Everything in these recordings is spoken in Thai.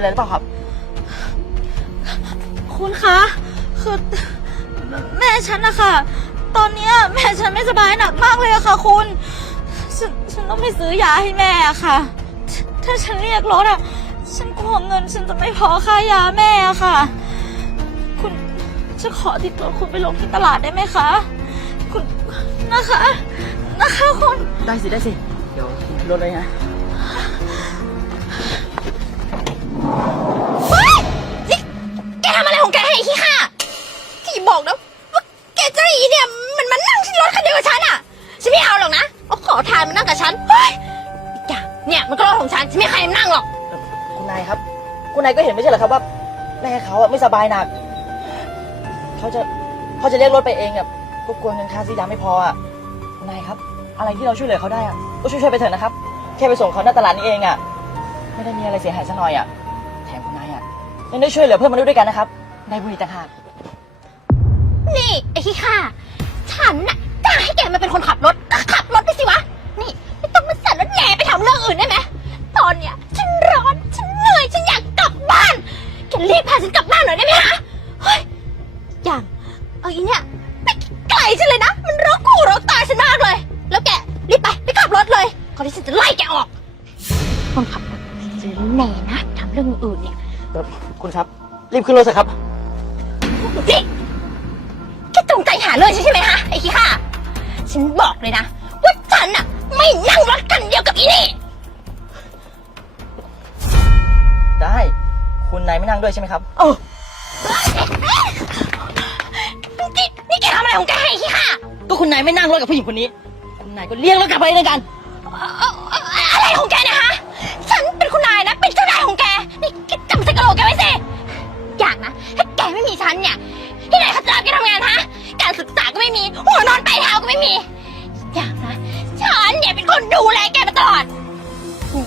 คุณเป็นอะไรหรือเปล่าครับ คุณคะ คือแม่ฉันนะคะ ตอนเนี้ยแม่ฉันไม่สบายหนักมากเลยอะค่ะ คุณฉันฉันต้องไปซื้อยาให้แม่อะค่ะ ถ้าฉันเรียกรถอะฉันกลัวเงินฉันจะไม่พอค่ายาแม่อะค่ะ คุณจะขอติดตัวคุณไปลงที่ตลาดได้ไหมคะ คุณนะคะ นะคะคุณ ได้สิได้สิ เดี๋ยวคุณขึ้นรถเลยนะ บอกนะว่าแกจะให้อีเนี่ยมันมานั่งที่รถคันเดียวกับฉันอะ ฉันไม่เอาหรอกนะเอาขอทานมานั่งกับฉันเฮ้ยอีกอย่างเนี่ยมันก็รถของฉันฉันไม่ให้ใครมานั่งหรอก คุณนายครับ คุณนายก็เห็นไม่ใช่เหรอครับว่าแม่เขาอะไม่สบายหนัก เขาจะเขาจะเรียกรถไปเองอะก็กลัวเงินค่าซื้อยาไม่พออะคุณนายครับ อะไรที่เราช่วยเหลือเขาได้อะก็ช่วยช่วยๆไปเถอะนะครับ แค่ไปส่งเขาหน้าตลาดนี่เองอะไม่ได้มีอะไรเสียหายสักหน่อยอะแถมคุณนายอะยังได้ช่วยเหลือเพื่อนมนุษย์ด้วยกันนะครับนายบุญอีกต่างหาก นี่ไอ้ขี้ข้าฉันน่ะจ้างให้แกมาเป็นคนขับรถก็ขับรถไปสิวะ นี่ไม่ต้องมาสั่นรถแหน่ไปทำเรื่องอื่นได้ไหมตอนเนี้ยฉันร้อนฉันเหนื่อยฉันอยากกลับบ้านแกรีบพาฉันกลับบ้านหน่อยได้ไหมฮะเฮ้ยอย่างเอาอีเนี่ยไปไกลฉันเลยนะ มันรกหูรกตาฉันมากเลย แล้วแกรีบไปไปขับรถเลยก่อนที่ฉันจะไล่แกออก คนขับรถจะแหน่นะทำเรื่องอื่นเนี่ย คุณครับ รีบขึ้นรถสิครับ นี่แกจ งใจหาเรื่องฉันใช่ไหมฮะไอ้ขี้ข้าฉันบอกเลยนะว่าฉันอะไม่นั่งรถกันเดียวกับอีนี่ ได้ คุณนายไม่นั่งด้วยใช่ไหมครับโอ้นี่นี่แกทำอะไรของแกให้ไอ้ขี้ข้าก็คุณนายไม่นั่งรถกับผู้หญิงคนนี้ คุณนายก็เรียกรถกลับไปเลยกัน ไม่มีหัวนอนปลายเท้าก็ไม่มีอย่างนะฉันเนี่ยเป็นคนดูแลแกมาตลอดอืม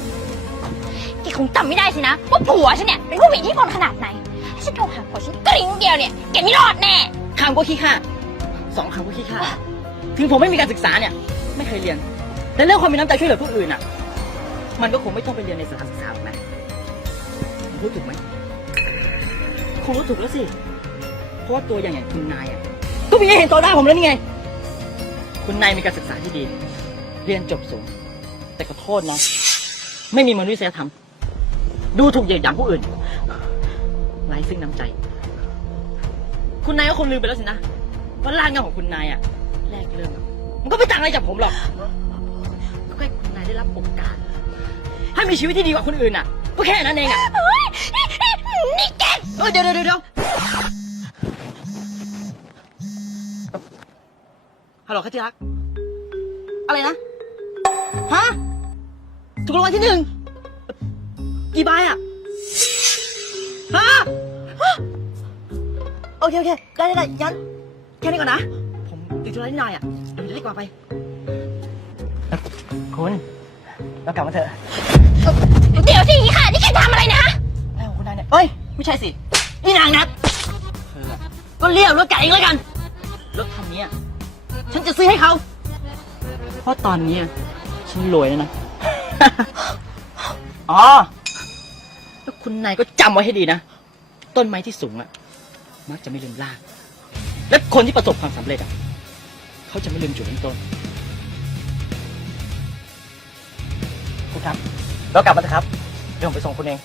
แกคงจำไม่ได้สินะว่าผัวฉันเนี่ยเป็นผู้มีอิทธิพลขนาดไหนถ้าฉันโทรหาผัวฉันกริ้งเดียวเนี่ยแกไม่รอดแน่คำก็ขี้ข้าสองคำก็ขี้ข้าถึงผมไม่มีการศึกษาเนี่ย ไม่เคยเรียน แต่เรื่องความมีน้ำใจช่วยเหลือผู้อื่นอะ มันก็คงไม่ต้องไปเรียนในสถานศึกษาหรอกนะผมพูดถูกไหมคงรู้ถูกแล้วสิเพราะว่าตัวอย่างอย่างคุณนายอะ ก็มีให้เห็นต่อหน้าผมแล้วนี่ไง คุณนายมีการศึกษาที่ดี เรียนจบสูง แต่ก็โทษนะ ไม่มีมนุษยธรรม ดูถูกเหยียดหยามผู้อื่นไร้ซึ่งน้ำใจ คุณนายก็คงลืมไปแล้วสินะว่าร่างงานของคุณนายอะแรกเริ่มอะมันก็ไม่ต่างอะไรจากผมหรอกก็แค่คุณนายได้รับโอกาสให้มีชีวิตที่ดีกว่าคนอื่นอะก็แค่นั้นเองอะเฮ้ยนี่นี่แกเอ้ยเดี๋ยวเดี๋ยวเดี๋ยว ฮัลโหลครับที่รัก อะไรนะ ฮะ ถูกรางวัลที่หนึ่ง กี่ใบอะฮะ โอเค โอเค ได้ได้ได้งั้นแค่นี้ก่อนนะ ผมติดธุระนิดหน่อยอะเดี๋ยวจะรีบกลับไป คุณ เรากลับมาเถอะเดี๋ยวสิค่ะ นี่แกทำอะไรนะแล้วคุณนายเนี่ยเอ้ย ไม่ใช่สิ นี่นางนัดเธออะก็เรียกรถไก่เองแล้วกัน รถคันเนี้ย ฉันจะซื้อให้เขา เพราะตอนเนี้ยฉันรวยแล้วนะ อ๋อ แล้วคุณนายก็จำไว้ให้ดีนะ ต้นไม้ที่สูงอะมักจะไม่ลืมราก และคนที่ประสบความสำเร็จอะเขาจะไม่ลืมจุดเริ่มต้นคุณครับเรากลับมาเถอะครับ เดี๋ยวผมไปส่งคุณเอง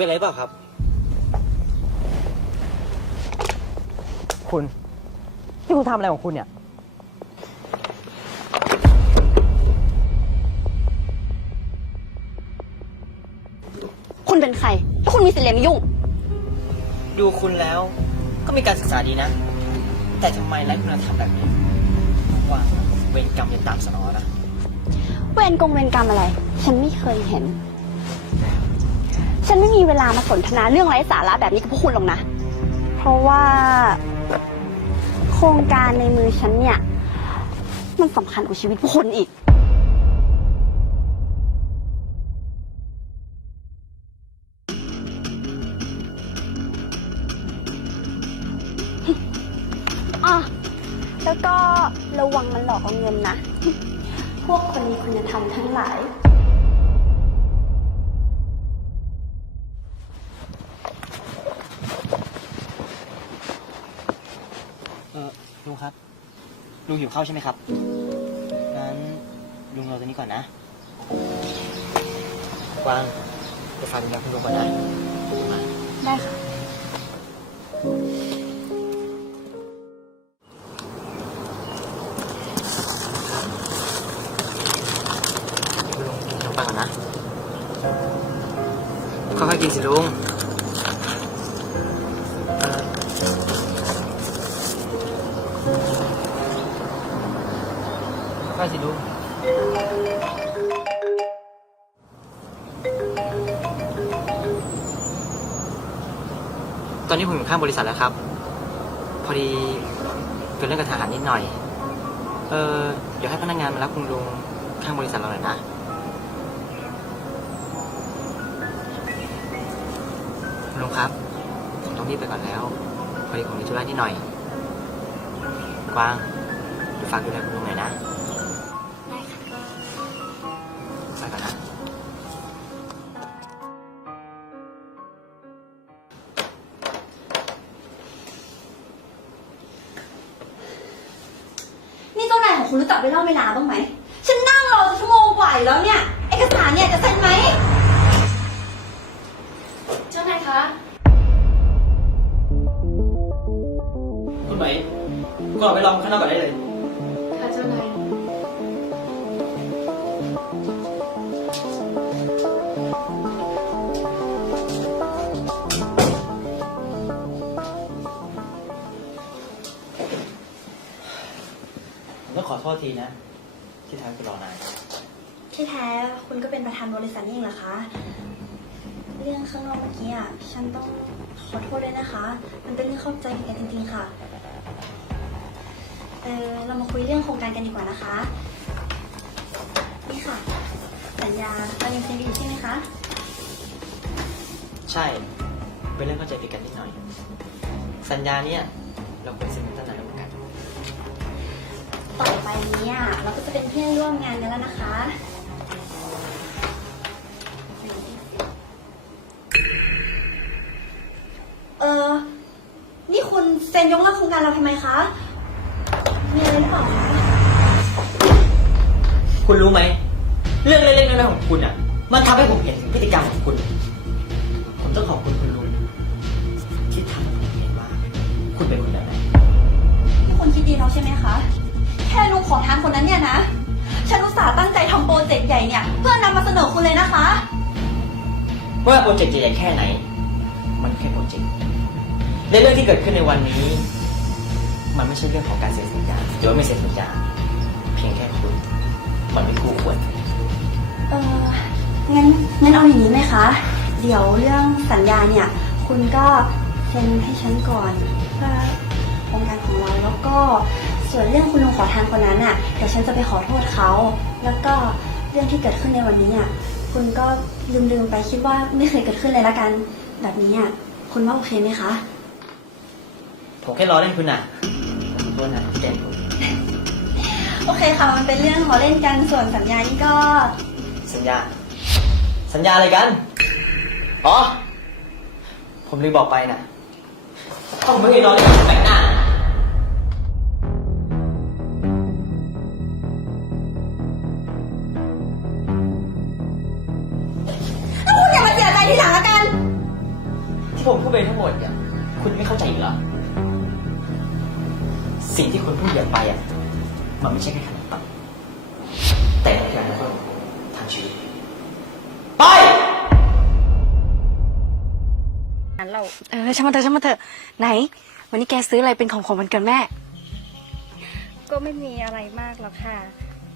เป็นอะไรเปล่าครับ คุณที่คุณทำอะไรของคุณเนี่ย คุณเป็นใครแล้วคุณมีสิทธิ์อะไรมายุ่ง ดูคุณแล้วก็มีการศึกษาดีนะ แต่ทำไมไร้คุณธรรมแบบนี้ว่าเวรกรรมจะตามสนองนะ เวรกงเวรกรรมอะไร ฉันไม่เคยเห็น ฉันไม่มีเวลามาสนทนาเรื่องไร้สาระแบบนี้กับพวกคุณหรอกนะ เพราะว่าโครงการในมือฉันเนี่ย มันสำคัญกว่าชีวิตพวกคุณอีก อะ แล้วก็ระวังมันหลอกเอาเงินนะ พวกคนมีคุณธรรมทั้งหลาย ลุงครับ ลุงหิวข้าวใช่ไหมครับ งั้นลุงรอตรงนี้ก่อนนะ กวางไปฟังดูแลคุณลุงก่อนนะมาได้ค่ะ ตอนนี้ผมอยู่ข้างบริษัทแล้วครับ พอดีเป็นเรื่องกระทหารนิดหน่อย เออเดี๋ยวให้พนักงานมารับคุณลุงข้างบริษัทเราหน่อยนะ คุณลุงครับ ผมต้องรีบไปก่อนแล้ว พอดีผมมีธุระนิดหน่อย กวางเดี๋ยวฝากดูแลคุณลุงหน่อยนะ อยู่แล้วเนี่ย เอกสารเนี่ยจะเซ็นไหม เจ้านายคะ คุณไหมก็ออกไปลองข้างนอกก่อนได้เลย ป็นประธานบริษัทนี่เองเหรอคะ เรื่องข้างนอกเมื่อกี้อะฉันต้องขอโทษด้วยนะคะ มันเป็นเรื่องเข้าใจผิดกันจริงๆค่ะ เออเรามาคุยเรื่องโครงการกันดีกว่านะคะ นี่ค่ะ สัญญาเรายังเซ็นกันอยู่ใช่ไหมคะ ใช่ เป็นเรื่องเข้าใจผิดกันนิดหน่อย สัญญาเนี่ยเราเคยเซ็นกันตั้งนานแล้วเหมือนกัน ต่อไปนี้อะเราก็จะเป็นเพื่อนร่วมงานกันแล้วนะคะ เออนี่คุณเซ็นยกเลิกโครงการเราทำไมคะ มีอะไรหรือเปล่าคะคุณรู้ไหม เรื่องเล็กๆน้อยๆของคุณอะ มันทำให้ผมเห็นถึงพฤติกรรมของคุณ ผมต้องขอบคุณคุณลุงที่ทำให้ผมเห็นว่า คุณเป็นคนแบบไหนทุกคนคิดดีแล้วใช่ไหมคะ แค่ลุงขอทานคนนั้นเนี่ยนะ ฉันอุตส่าห์ตั้งใจทำโปรเจกต์ใหญ่เนี่ย เพื่อนำมาเสนอคุณเลยนะคะว่าโปรเจกต์จะใหญ่แค่ไหน มันแค่โปรเจกต์ ในเรื่องที่เกิดขึ้นในวันนี้ มันไม่ใช่เรื่องของการเซ็นสัญญาหรือว่าไม่เซ็นสัญญา เพียงแค่คุณ มันไม่คู่ควร เอองั้นงั้นเอาอย่างนี้ไหมคะ เดี๋ยวเรื่องสัญญาเนี่ย คุณก็เซ็นให้ฉันก่อนเพื่อโครงการของเราแล้วก็ส่วนเรื่องคุณลุงขอทานคนนั้นอะเดี๋ยวฉันจะไปขอโทษเขา แล้วก็เรื่องที่เกิดขึ้นในวันนี้อะคุณก็ลืมๆไปคิดว่าไม่เคยเกิดขึ้นเลยละกัน แบบนี้อะคุณว่าโอเคไหมคะ ผมแค่ล้อเล่นคุณน่ะขอโทษนะที่แกล้งคุณโอเคค่ะ มันเป็นเรื่องขอเล่นกันส่วนสัญญานี่ก็สัญญา สัญญาอะไรกัน อ๋อ ผมลืมบอกไปนะถ้าผมไม่เคยล้อเล่นกับคนแปลกหน้าคุณอย่ามาเสียใจทีหลังละกัน ที่ผมพูดไปทั้งหมดเนี่ยคุณไม่เข้าใจอีกเหรอ สิ่งที่คุณพูดออกไปอะ มันไม่ใช่แค่ขนมปังแต่เป็นการเริ่มต้นทางชีวิต ไปเออช่างมันเถอะช่างมันเถอะไหน วันนี้แกซื้ออะไรเป็นของขวัญวันเกิดแม่ ก็ไม่มีอะไรมากหรอกค่ะ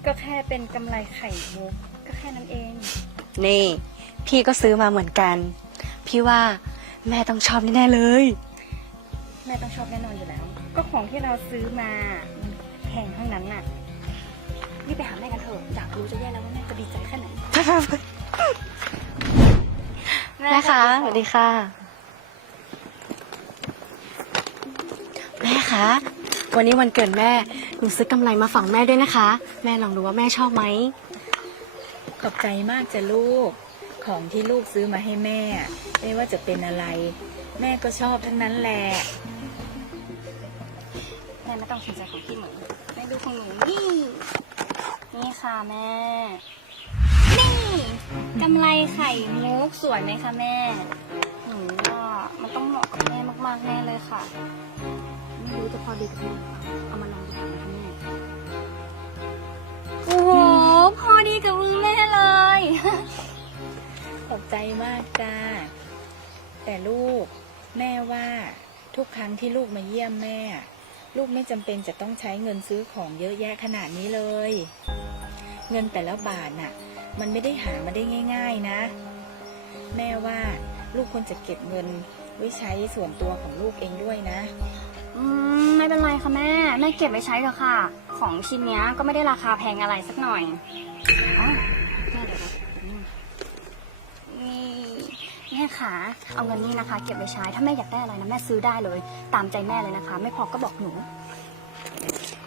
ก็แค่เป็นกำไรไข่มุก ก็แค่นั้นเอง นี่ พี่ก็ซื้อมาเหมือนกัน พี่ว่าแม่ต้องชอบแน่ๆเลย แม่ต้องชอบแน่นอนอยู่แล้ว ก็ของที่เราซื้อมามันแพงทั้งนั้นน่ะรีบไปหาแม่กันเถอะอยากรู้จะแย่แล้วว่าแม่จะดีใจแค่ไหนแม่คะสวัสดีค่ะ แม่คะวันนี้วันเกิดแม่หนูซื้อกำไรมาฝากแม่ด้วยนะคะ แม่ลองดูว่าแม่ชอบไหมขอบใจมากจ้ะลูก ของที่ลูกซื้อมาให้แม่ ไม่ว่าจะเป็นอะไร แม่ก็ชอบทั้งนั้นแหละ แม่ไม่ต้องสนใจของพี่เหมือนแม่ดูของหนูนี่ นี่ค่ะแม่ นี่กำไรไข่มุกสวยไหมคะแม่ หนูว่ามันต้องเหมาะกับแม่มากๆแน่เลยค่ะ ไม่รู้จะพอดีกับแม่หรือเปล่าเอามาลองดูกันนะคะแม่โอ้โหพอดีกับมือแม่เลยขอบใจมากจ้า แต่ลูก แม่ว่าทุกครั้งที่ลูกมาเยี่ยมแม่ ลูกไม่จำเป็นจะต้องใช้เงินซื้อของเยอะแยะขนาดนี้เลย เงินแต่ละบาทน่ะ มันไม่ได้หามาได้ง่าย ๆนะ แม่ว่าลูกควรจะเก็บเงินไว้ใช้ส่วนตัวของลูกเองด้วยนะ อืม ไม่เป็นไรค่ะแม่ แม่เก็บไว้ใช้เถอะค่ะ ของชิ้นเนี้ยก็ไม่ได้ราคาแพงอะไรสักหน่อยอ๋อแม่เดี๋ยวนะอืมนี่ แม่ขาเอาเงินนี่นะคะ เก็บไว้ใช้ถ้าแม่อยากได้อะไรนะแม่ซื้อได้เลย ตามใจแม่เลยนะคะ ไม่พอก็บอกหนู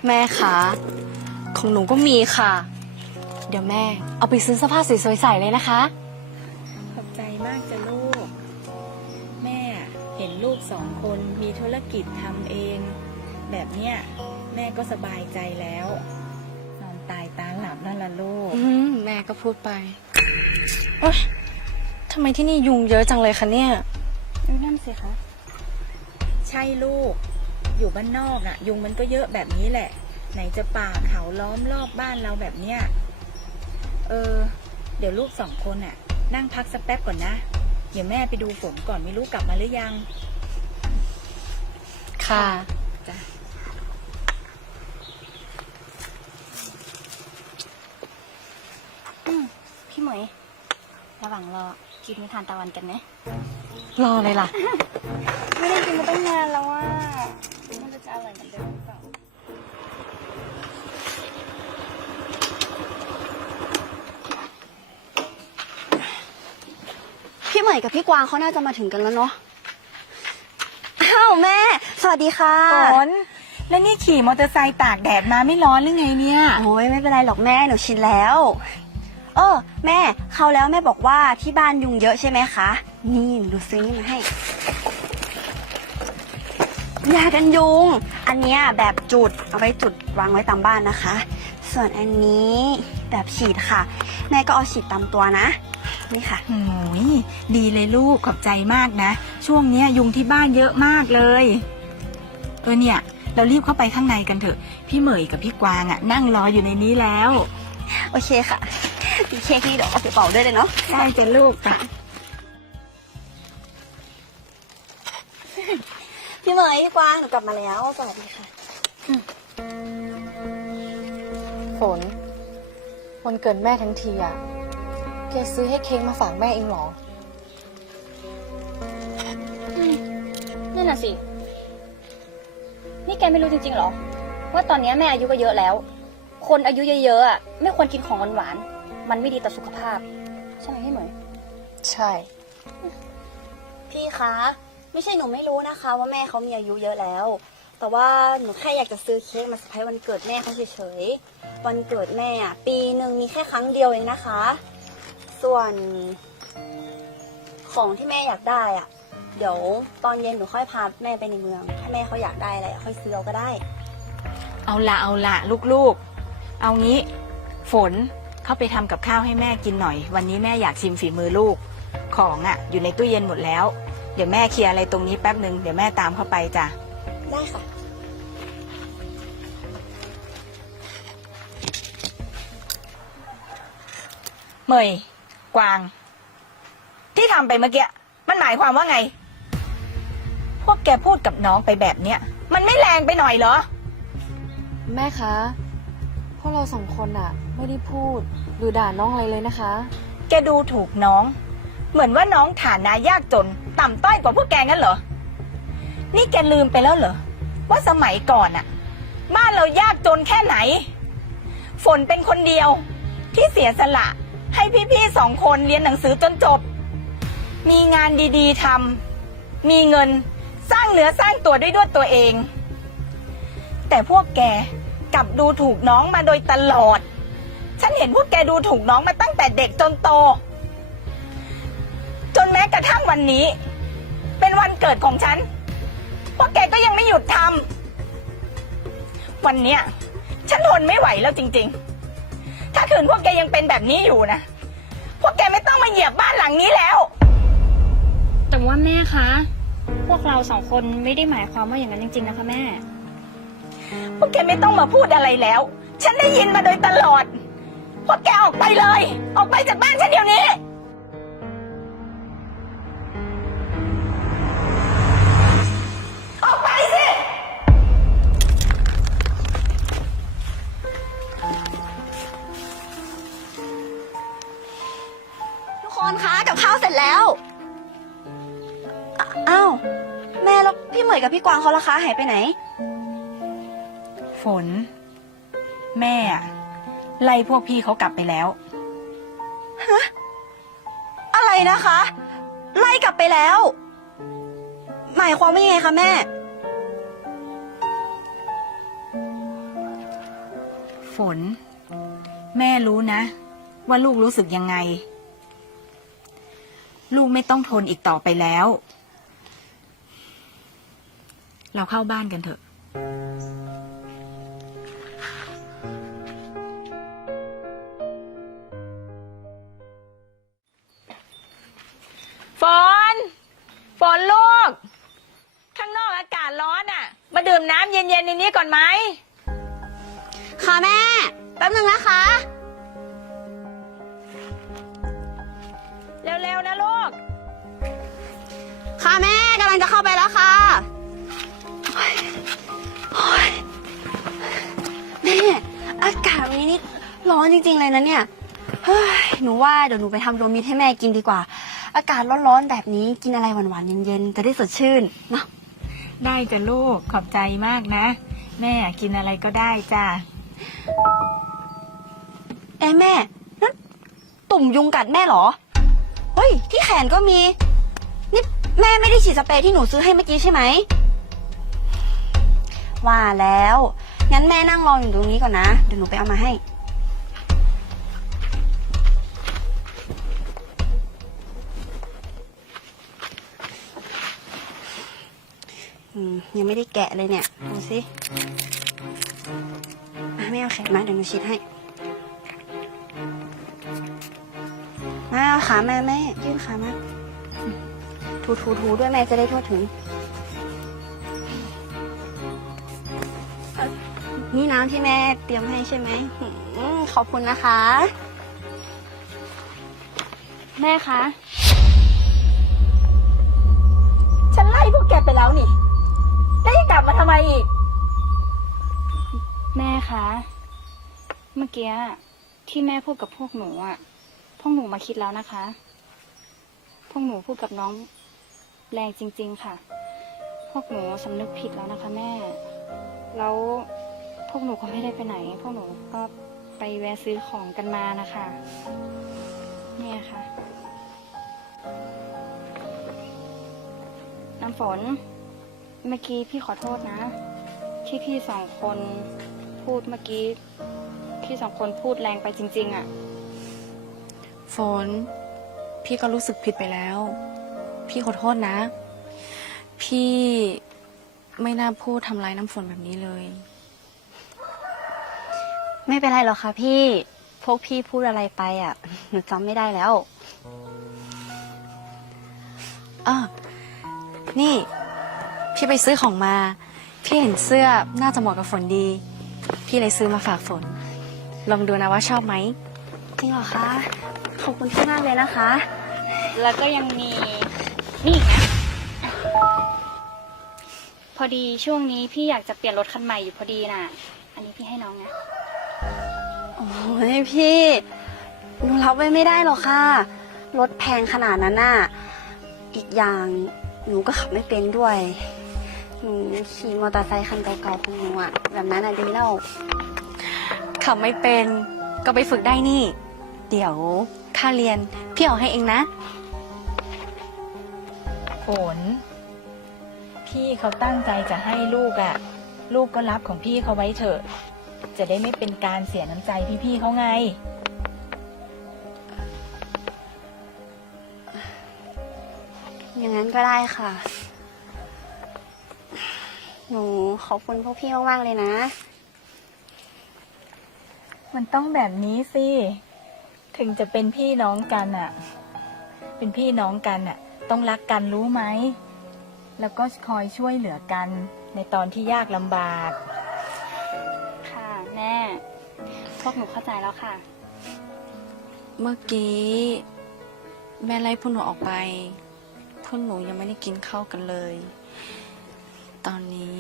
แม่คะของหนูก็มีค่ะ เดี๋ยวแม่เอาไปซื้อเสื้อผ้าสวยๆใส่เลยนะคะ ขอบใจมากจ้ะลูก แม่เห็นลูกสองคนมีธุรกิจทำเอง แบบเนี้ยแม่ก็สบายใจแล้ว นอนตายตาหลับนั่นละลูก อืมแม่ก็พูดไป โอ๊ยทำไมที่นี่ยุงเยอะจังเลยคะเนี่ยนั่นสิคะ ใช่ลูก อยู่บ้านนอกอะ่ะ ยุงมันก็เยอะแบบนี้แหละ ไหนจะป่าเขาล้อมรอบบ้านเราแบบเนี้ย เออ เดี๋ยวลูกสองคนอะ นั่งพักสักแป๊บก่อนนะ เดี๋ยวแม่ไปดูฝนก่อนไม่รู้กลับมาหรือยัง ค่ะ จ้ะ พี่เหมยระหว่างรอ กินนิทานตะวันกันไหมรอเลยล่ะ ไม่ได้กินมาตั้งนานแล้วว่า มันจะอร่อยเหมือนเดิมหรือเปล่าพี่ใหม่กับพี่กวางเขาน่าจะมาถึงกันแล้วเนาะ อ้าวแม่ สวัสดีค่ะ ฝนแล้วนี่ขี่มอเตอร์ไซค์ตากแดดมาไม่ร้อนหรือไงเนี่ย โอ้ยไม่เป็นไรหรอกแม่หนูชินแล้ว เออ แม่เขาวแล้วแม่บอกว่าที่บ้านยุงเยอะใช่ไหมคะ นี่หนูซื้อนี่มาให้ยากันยุง อันเนี้ยแบบจุดเอาไว้จุดวางไว้ตามบ้านนะคะ ส่วนอันนี้แบบฉีดค่ะ แม่ก็เอาฉีดตามตัวนะ นี่ค่ะ โอ้ยดีเลยลูกขอบใจมากนะ ช่วงเนี้ยยุงที่บ้านเยอะมากเลยเออเนี่ย เรารีบเข้าไปข้างในกันเถอะ พี่เหมยกับพี่กวางอะนั่งรออยู่ในนี้แล้ว โอเคค่ะ มีเค้กนี่เดี๋ยวเอาไปเป่าด้วยเลยเนาะได้จ้ะลูกจ้ะพี่เหมยพี่กวางหนูกลับมาแล้วสวัสดีค่ะ ฝนวันเกิดแม่ทั้งทีอะแกซื้อให้เค้กมาฝากแม่เองเหรอ นั่นน่ะสิ นี่แกไม่รู้จริงๆเหรอ ว่าตอนนี้แม่อายุก็เยอะแล้ว คนอายุเยอะๆอะไม่ควรกินของหวานๆ มันไม่ดีต่อสุขภาพ ใช่ไหมพี่เหมย ใช่ พี่คะ ไม่ใช่หนูไม่รู้นะคะ ว่าแม่เขามีอายุเยอะแล้ว แต่ว่าหนูแค่อยากจะซื้อเค้กมาเซอร์ไพรส์วันเกิดแม่เขาเฉยๆ วันเกิดแม่อะปีหนึ่งมีแค่ครั้งเดียวเองนะคะ ส่วน ของที่แม่อยากได้อะเดี๋ยวตอนเย็นหนูค่อยพาแม่ไปในเมือง ถ้าแม่เขาอยากได้อะไรค่อยซื้อเอาก็ได้ เอาละเอาละลูกๆ เอางี้ ฝน เข้าไปทำกับข้าวให้แม่กินหน่อย วันนี้แม่อยากชิมฝีมือลูก ของอะอยู่ในตู้เย็นหมดแล้ว เดี๋ยวแม่เคลียร์อะไรตรงนี้แป๊บหนึ่งเดี๋ยวแม่ตามเข้าไปจ้ะ ได้ค่ะ เมย กวาง ที่ทำไปเมื่อกี้ มันหมายความว่าไง พวกแกพูดกับน้องไปแบบเนี้ย มันไม่แรงไปหน่อยเหรอ แม่คะ พวกเราสองคนอะ ไม่ได้พูดหรือด่าน้องอะไรเลยนะคะ แกดูถูกน้อง เหมือนว่าน้องฐานะยากจน ต่ำต้อยกว่าพวกแกงั้นเหรอ นี่แกลืมไปแล้วเหรอ ว่าสมัยก่อนอะบ้านเรายากจนแค่ไหน ฝนเป็นคนเดียวที่เสียสละให้พี่ๆสองคนเรียนหนังสือจนจบ มีงานดีๆทำมีเงินสร้างเนื้อสร้างตัวด้วยด้วยตัวเอง แต่พวกแกกลับดูถูกน้องมาโดยตลอด ฉันเห็นพวกแกดูถูกน้องมาตั้งแต่เด็กจนโต จนแม้กระทั่งวันนี้ เป็นวันเกิดของฉัน พวกแกก็ยังไม่หยุดทำวันเนี้ยฉันทนไม่ไหวแล้วจริง ๆ ถ้าคืนพวกแกยังเป็นแบบนี้อยู่นะ พวกแกไม่ต้องมาเหยียบบ้านหลังนี้แล้ว แต่ว่าแม่คะ พวกเราสองคนไม่ได้หมายความว่าอย่างนั้นจริง ๆ นะคะแม่ พวกแกไม่ต้องมาพูดอะไรแล้ว ฉันได้ยินมาโดยตลอด พวกแกออกไปเลย ออกไปจากบ้านฉันเดี๋ยวนี้ ออกไปสิ ทุกคนคะกับข้าวเสร็จแล้วอะอ้าวแม่แล้วพี่เหมยกับพี่กวางเขาล่ะคะหายไปไหน ฝน แม่อะ ไล่พวกพี่เขากลับไปแล้วอะไรนะคะ ไล่กลับไปแล้ว หมายความว่ายังไงคะแม่ ฝน แม่รู้นะ ว่าลูกรู้สึกยังไง ลูกไม่ต้องทนอีกต่อไปแล้ว เราเข้าบ้านกันเถอะ ศร้อนอะ มาดื่มน้ำเย็นๆในนี้ก่อนไหม ค่ะแม่ แป๊บนึงนะคะ เร็วๆนะลูก ค่ะแม่กำลังจะเข้าไปแล้วค่ะโอ๊ยแม่อากาศวันนี้นี่ร้อนจริงๆเลยนะเนี่ยเฮ้ยหนูว่าเดี๋ยวหนูไปทำโรวมมิตรให้แม่กินดีกว่า อากาศร้อนๆแบบนี้กินอะไรหวานๆเย็นๆจะได้สดชื่นเนาะ ได้จ้ะลูกขอบใจมากนะ แม่กินอะไรก็ได้จ้ะเอ้แม่นั่นตุ่มยุงกัดแม่เหรอ เฮ้ย ที่แขนก็มี นี่แม่ไม่ได้ฉีดสเปรย์ที่หนูซื้อให้เมื่อกี้ใช่ไหม ว่าแล้ว งั้นแม่นั่งรออยู่ตรงนี้ก่อนนะ เดี๋ยวหนูไปเอามาให้ ยังไม่ได้แกะเลยเนี่ย ดูสิอะแม่เอาแขนมาเดี๋ยวหนูฉีดให้ มาเอาขามาแม่ ยื่นขามา ถูถูถูด้วยแม่จะได้ทั่วถึงเอ่อนี่น้ำที่แม่เตรียมให้ใช่ไหมอืมขอบคุณนะคะ แม่คะ ฉันไล่พวกแกไปแล้วนี่ แล้วยังกลับมาทำไมอีก แม่คะ เมื่อกี้ที่แม่พูดกับพวกหนูอะ พวกหนูมาคิดแล้วนะคะ พวกหนูพูดกับน้องแรงจริง ๆ ค่ะ พวกหนูสำนึกผิดแล้วนะคะ แม่ แล้วพวกหนูก็ไม่ได้ไปไหน พวกหนูก็ไปแวะซื้อของกันมานะคะ เนี่ยค่ะ น้ำฝน เมื่อกี้พี่ขอโทษนะ ที่พี่สองคนพูดเมื่อกี้ พี่สองคนพูดแรงไปจริง ๆอะ่ะ ฝน พี่ก็รู้สึกผิดไปแล้ว พี่ขอโทษนะ พี่ไม่น่าพูดทำร้ายน้ำฝนแบบนี้เลย ไม่เป็นไรหรอกค่ะพี่ พวกพี่พูดอะไรไปอะ หนูจำไม่ได้แล้วอะนี่ พี่ไปซื้อของมา พี่เห็นเสื้อน่าจะเหมาะกับฝนดี พี่เลยซื้อมาฝากฝน ลองดูนะว่าชอบไหมจริงเหรอคะ ขอบคุณพี่มากเลยนะคะ แล้วก็ยังมีนี่อีกนะ พอดีช่วงนี้พี่อยากจะเปลี่ยนรถคันใหม่อยู่พอดีน่ะ อันนี้พี่ให้น้องนะโอ้ยพี่หนูรับไว้ไม่ได้หรอกค่ะ รถแพงขนาดนั้นน่ะ อีกอย่างหนูก็ขับไม่เป็นด้วย หนูขี่มอเตอร์ไซค์คันเก่าๆของหนูอะแบบนั้นอะดีแล้วขับไม่เป็นก็ไปฝึกได้นี่ เดี๋ยวค่าเรียนพี่เอาให้เองนะ ฝน พี่เขาตั้งใจจะให้ลูกอะ่ะลูกก็รับของพี่เขาไว้เถอะ จะได้ไม่เป็นการเสียน้ำใจพี่ๆเขาไง อย่างนั้นก็ได้ค่ะ หนูขอบคุณพวกพี่มากๆเลยนะ มันต้องแบบนี้สิ ถึงจะเป็นพี่น้องกันอะ่ะเป็นพี่น้องกันอะต้องรักกันรู้ไหม แล้วก็คอยช่วยเหลือกันในตอนที่ยากลำบาก ค่ะแม่ พวกหนูเข้าใจแล้วค่ะ เมื่อกี้ แม่ไล่พวกหนูออกไป พวกหนูยังไม่ได้กินข้าวกันเลย ตอนนี้